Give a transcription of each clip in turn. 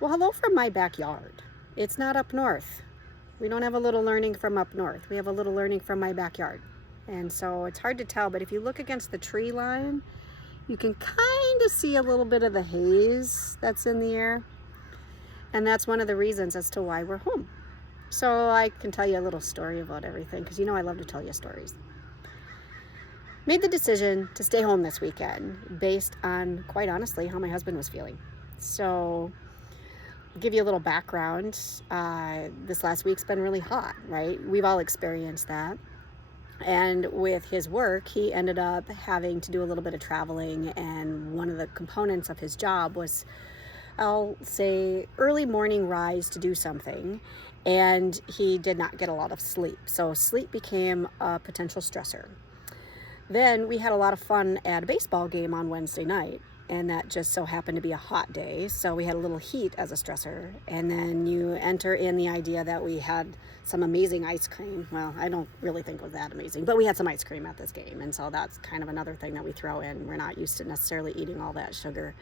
Well, hello from my backyard. It's not up north. We don't have a little learning from up north. We have a little learning from my backyard. And so it's hard to tell, but if you look against the tree line, you can kind of see a little bit of the haze that's in the air. And that's one of the reasons as to why we're home. So I can tell you a little story about everything, because you know I love to tell you stories. Made the decision to stay home this weekend based on, quite honestly, how my husband was feeling. So give you a little background. This last week's been really hot, right? We've all experienced that. And with his work, he ended up having to do a little bit of traveling, and one of the components of his job was, I'll say, early morning rise to do something, and he did not get a lot of sleep. So sleep became a potential stressor. Then we had a lot of fun at a baseball game on Wednesday night, and that just so happened to be a hot day, so we had a little heat as a stressor. And then you enter in the idea that we had some amazing ice cream. Well, I don't really think it was that amazing, but we had some ice cream at this game, and so that's kind of another thing that we throw in. We're not used to necessarily eating all that sugar.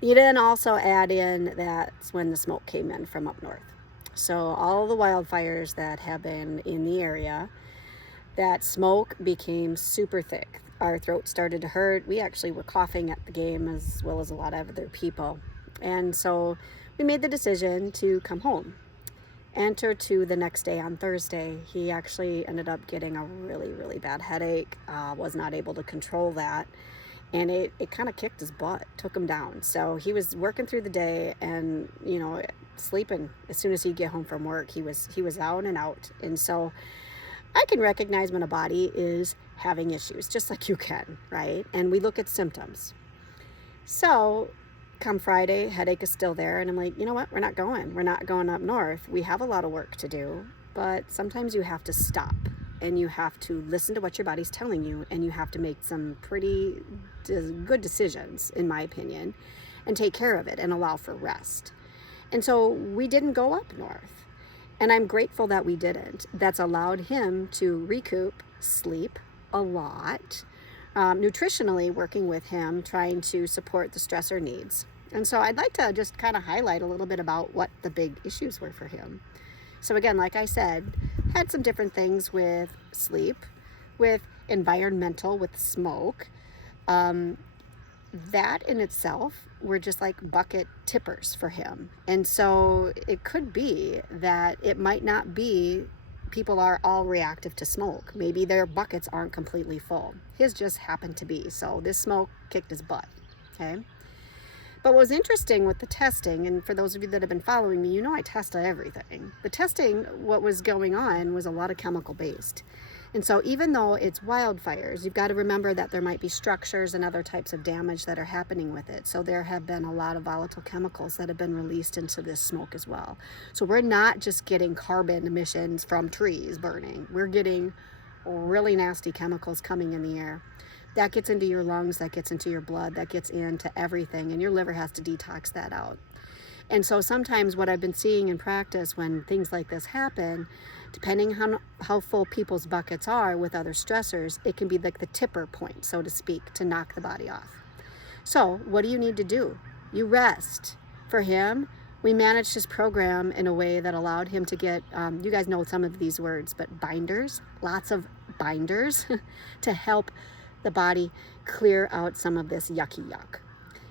You then also add in that's when the smoke came in from up north. So all the wildfires that have been in the area, that smoke became super thick. Our throat started to hurt. We actually were coughing at the game as well as a lot of other people. And so we made the decision to come home. Enter to the next day on Thursday. He actually ended up getting a really, really bad headache, was not able to control that. And it kind of kicked his butt, took him down. So he was working through the day and, sleeping. As soon as he'd get home from work, he was out and out. And so I can recognize when a body is having issues, just like you can, right? And we look at symptoms. So come Friday, headache is still there. And I'm like, you know what? We're not going up north. We have a lot of work to do, but sometimes you have to stop and you have to listen to what your body's telling you, and you have to make some pretty good decisions, in my opinion, and take care of it and allow for rest. And so we didn't go up north. And I'm grateful that we didn't. That's allowed him to recoup, sleep a lot, nutritionally working with him, trying to support the stressor needs. And so I'd like to just kind of highlight a little bit about what the big issues were for him. So again, like I said, had some different things with sleep, with environmental, with smoke. That in itself were just like bucket tippers for him. And so it could be that it might not be people are all reactive to smoke. Maybe their buckets aren't completely full. His just happened to be. So this smoke kicked his butt. Okay. But what was interesting with the testing, and for those of you that have been following me, you know I test everything. The testing, what was going on was a lot of chemical based. And so even though it's wildfires, you've got to remember that there might be structures and other types of damage that are happening with it. So there have been a lot of volatile chemicals that have been released into this smoke as well. So we're not just getting carbon emissions from trees burning. We're getting really nasty chemicals coming in the air. That gets into your lungs, that gets into your blood, that gets into everything, and your liver has to detox that out. And so sometimes what I've been seeing in practice when things like this happen, depending on how full people's buckets are with other stressors, it can be like the tipper point, so to speak, to knock the body off. So what do you need to do? You rest. For him, we managed his program in a way that allowed him to get, you guys know some of these words, but binders, lots of binders to help the body clear out some of this yucky yuck.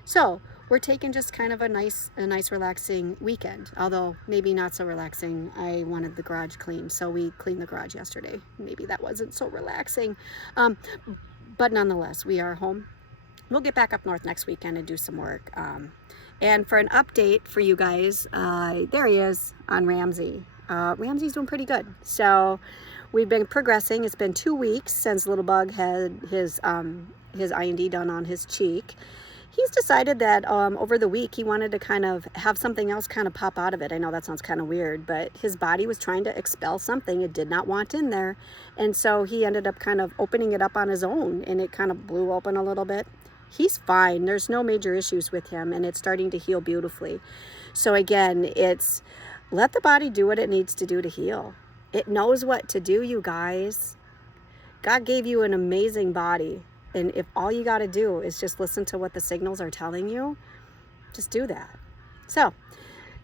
So we're taking just kind of a nice relaxing weekend, although maybe not so relaxing. I wanted the garage cleaned, so we cleaned the garage yesterday. Maybe that wasn't so relaxing, but nonetheless, we are home. We'll get back up north next weekend and do some work. And for an update for you guys, there he is on Ramsey. Ramsey's doing pretty good. So we've been progressing. It's been 2 weeks since Little Bug had his IND done on his cheek. He's decided that over the week he wanted to kind of have something else kind of pop out of it. I know that sounds kind of weird, but his body was trying to expel something it did not want in there. And so he ended up kind of opening it up on his own, and it kind of blew open a little bit. He's fine. There's no major issues with him, and it's starting to heal beautifully. So again, it's let the body do what it needs to do to heal. It knows what to do, you guys. God gave you an amazing body. And if all you got to do is just listen to what the signals are telling you, just do that. So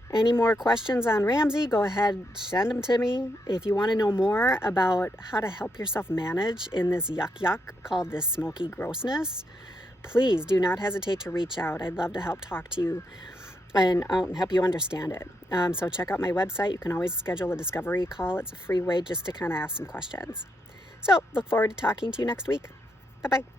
Any more questions on Ramsey, go ahead, send them to me. If you want to know more about how to help yourself manage in this yuck called this smoky grossness, please do not hesitate to reach out. I'd love to help talk to you and help you understand it. So check out my website. You can always schedule a discovery call. It's a free way just to kind of ask some questions. So look forward to talking to you next week. Bye-bye.